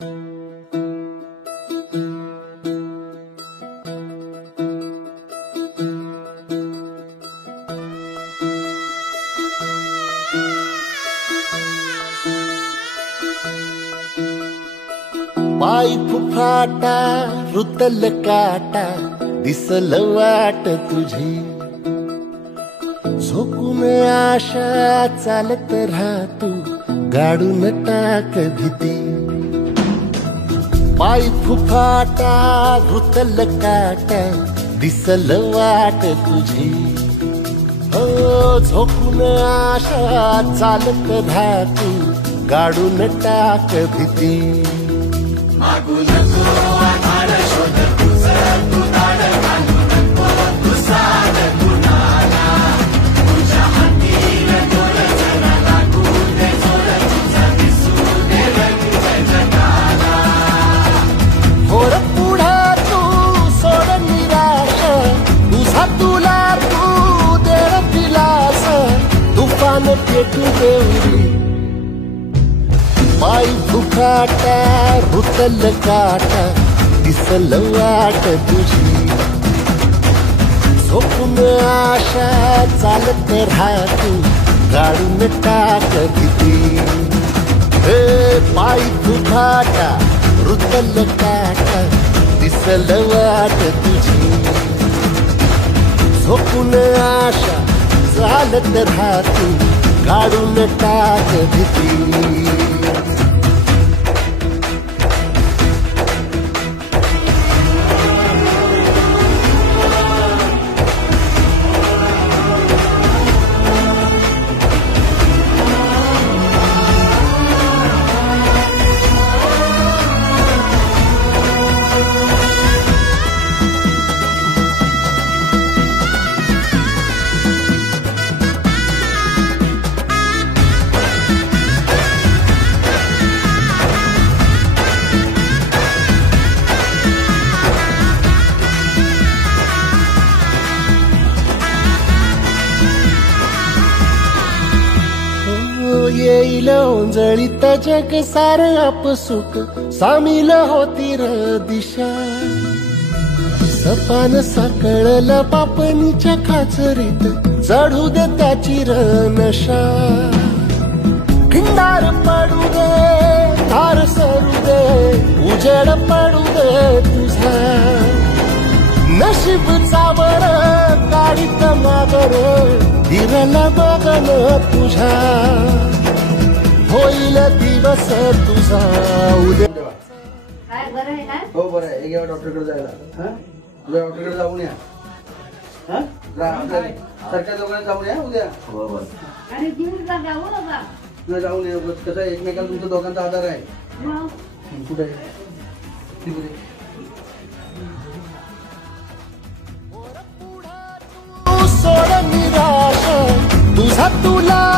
पाय फुफाटा रुतल काटा दिसल वाट तुझी झोकून आशा चालत राहतू गाडून टाक भीती पाय फुफाटा रुतल काटा दिसल वाट तुझी हो झोकून आशा चालत राहतू गाडून टाक भीती मागू नको आधार शोध तुझं तू दाड घालू नको तू साध कुणाला तुझ्या हातीन दोर जरा लागू दे जोर तुझा दिसू दे रंग जगाला होर पुढं तू सोड निराश तुझा तुला तू दे दिलास तुफान पेटू देऊरी पाय फुफाटा रुतल काटा दिसल वाट तुझी झोपून आशा चालत राहतू गाडून टाक भीती पाय फुफाटा रुतल काटा दिसल वाट तुझी झोपून आशा चालत राहतू गाडून टाक भीती येईल ओंजळीत जग सार आपसुक सामील होती र दिशा सपान साकळल पापणीच्या खाचरीत चढू दे त्याची र नशा खिंडार पडू दे धार सरू दे उजेड पडू दे तुझा नशीब चावर काढीत मागर दिरल बघन तुझा होईल दिवस तुझा उद्या काय बरं आहे ना हो बरं आहे एक डॉक्टरकडे जायला हां उद्या डॉक्टरकडे जाऊन या हां सरकार दवाखान्यात जाऊन या उद्या हो बरं आणि जीवन का जाऊ नका उद्या जाऊन या कसं एकमेकांना तुमचा दोघांचा आधार आहे कुठे सोड निराश तुझा तुला